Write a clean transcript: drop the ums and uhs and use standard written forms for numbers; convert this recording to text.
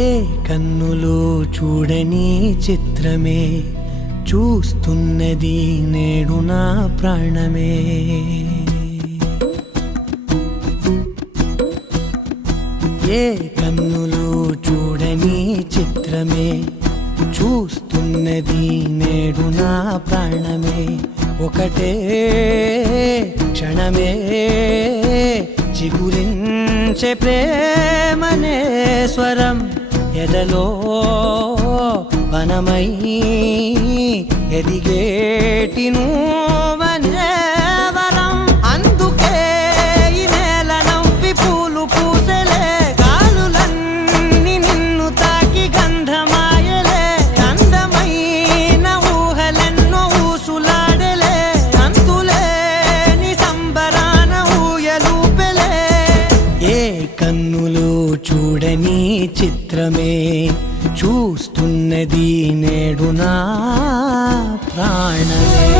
ఏ కన్నులు చూడని చిత్రమే చూస్తున్నది నేడు నా ప్రాణమే. ఏ కన్నులు చూడని చిత్రమే చూస్తున్నది నేడు నా ప్రాణమే. ఒకటే క్షణమే చిగురించే ప్రేమనే స్వరం ఎదలో వనమై ఎదిగేటి నువ్వనే వరం. అందుకే ఈ నేల నవ్వి పూలు పూసలే, గాలులన్నీ నిన్ను తాకి గంధమాయలే. అందమైన ఊహలెన్నో ఊసులాడలే, అంతులేని సంబరాన ఊయలూపెలే. ఏ కన్నులు చూడని చిత్రమే చూస్తున్నది నేడు నా ప్రాణమే.